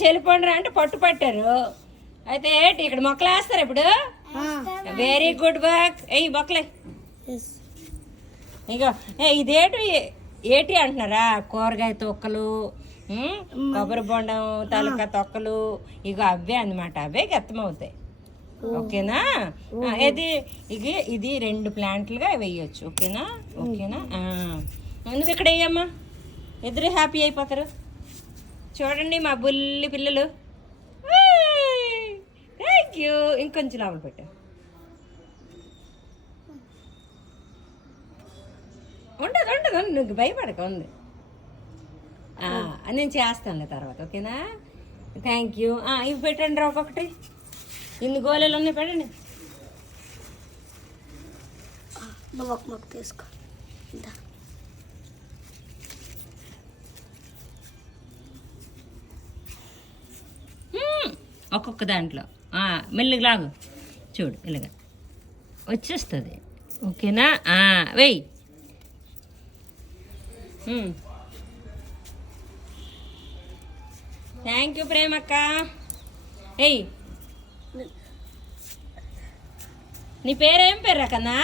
చెల్లిపోండి అంటే పట్టు పట్టారు. అయితే ఏంటి ఇక్కడ మొక్కలు వేస్తారు ఇప్పుడు. Very good work. మొక్కలే ఇగో ఇదేంటి ఏటి అంటున్నారా? కూరగాయ తొక్కలు, కొబ్బరి బొండం తాలూకా తొక్కలు, ఇగో అవే అన్నమాట. అవే గత్తమవుతాయి. ఓకేనా? ఇది 2 ప్లాంట్లుగా వేయచ్చు. ఓకేనా? నువ్వు ఇక్కడ వేయమ్మా, ఇద్దరు హ్యాపీ అయిపోతారు. చూడండి మా బుల్లి పిల్లలు. Thank you. ఇంకొంచెం లోపల పెట్టు. ఉండదు నువ్వు భయపడక. ఉంది నేను చేస్తానులే తర్వాత. ఓకేనా? Thank you. ఇవి పెట్టండి రా ఒక్కొక్కటి. ఇన్ని గోళీలు ఉన్నాయి, పెట్టండి. తీసుకో. ఒక్కొక్క దాంట్లో మెల్లిగా లాగు. చూడు ఇలాగా వచ్చేస్తుంది. ఓకేనా? వెయ్యి. థ్యాంక్ యూ ప్రేమక్క. నీ పేరేం పేర్రా కన్నా?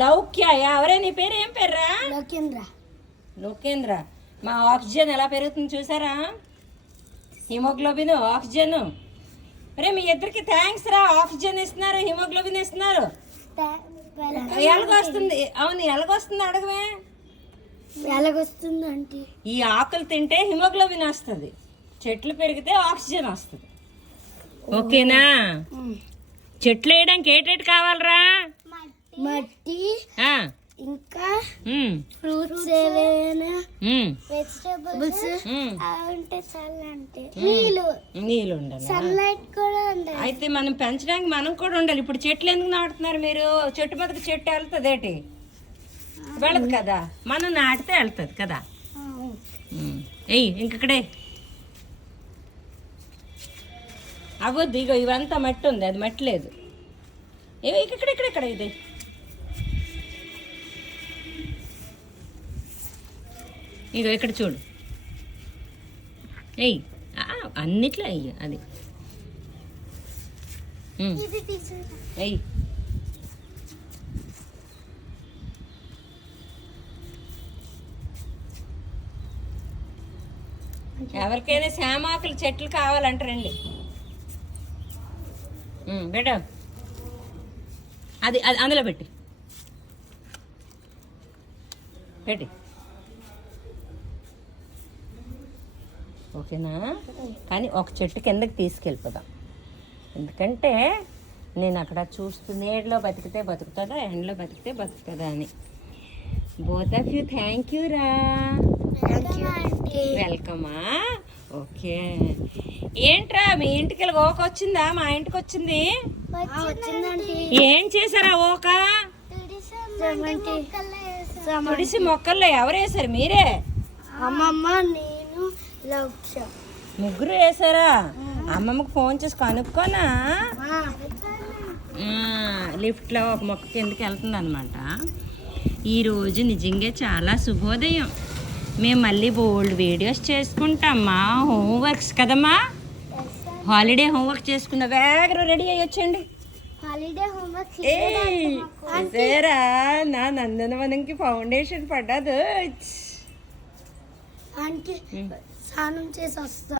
లౌక్య. ఎవరే నీ పేరు? ఏం పేర్రా? లోకేంద్ర. మా ఆక్సిజన్ ఎలా పెరుగుతుంది చూసారా? Haemoglobin, oxygen. అరే మీ ఇద్దరికి థ్యాంక్స్ రా. ఆక్సిజన్ ఇస్తున్నారు, హిమోగ్లోబిన్ ఇస్తున్నారు. ఎలాగొస్తుంది? అవును, ఎలాగొస్తుంది అడగవే. ఎలాగొస్తుంది అంటే ఈ ఆకులు తింటే హిమోగ్లోబిన్ వస్తుంది, చెట్లు పెరిగితే ఆక్సిజన్ వస్తుంది. ఓకేనా? చెట్లు వేయడానికి ఏటేటి కావాలరా? మట్టి, ఇంకా ఫ్రూట్స్, ఏవైనా వెజిటబుల్స్ ఉంటే చల్లంటే నీళ్ళు ఉండాలి, సన్లైట్ కూడా ఉండాలి. అయితే మనం పెంచడానికి మనం కూడా ఉండాలి. ఇప్పుడు చెట్లు ఎందుకు నాటుతున్నారు మీరు? చెట్టు మీదకి చెట్టు వెళ్తుంది ఏంటి? వెళ్ళదు కదా. మనం నాటితే వెళ్తుంది కదా. ఇంకక్కడే అవద్దు. ఇగో ఇవంతా మట్టి ఉంది, అది మట్టి లేదు. ఇక్కడ ఇది ఇగో ఇక్కడ చూడు. అన్నిట్లో అయ్యి అది ఎవరికైనా శ్యామాకులు చెట్లు కావాలంటారండి. బేటా అది అందులో పెట్టి ఓకేనా? కానీ ఒక చెట్టు కిందకి తీసుకెళ్ళిపోదాం. ఎందుకంటే నేను అక్కడ చూస్తూ నీడలో బతికితే బతుకుతుందా, ఎండలో బతికితే బతుకుతుందా అని. Both of you thank you రా. వెల్కమా. ఓకే. ఏంట్రా మీ ఇంటికి వెళ్ళి ఓక వచ్చిందా? మా ఇంటికి వచ్చింది. ఏం చేశారా ఓక? తుడిసి మొక్కల్లో ఎవరు వేసారు? మీరే? అమ్మమ్మ, నేను, ముగ్గురు వేసారా? అమ్మమ్మకి ఫోన్ చేసి కనుక్కోనా? లిఫ్ట్లో ఒక మొక్క కిందకి వెళ్తుంది అనమాట. ఈరోజు నిజంగా చాలా శుభోదయం. మేము మళ్ళీ బోల్డ్ వీడియోస్ చేసుకుంటామా. హోంవర్క్స్ కదమ్మా. హాలిడే హోంవర్క్ చేసుకున్న వేగరు రెడీ అయ్యొచ్చండి. చేసారా? నా నందనవనంకి ఫౌండేషన్ పడ్డదు. స్నానం చేసి వస్తా.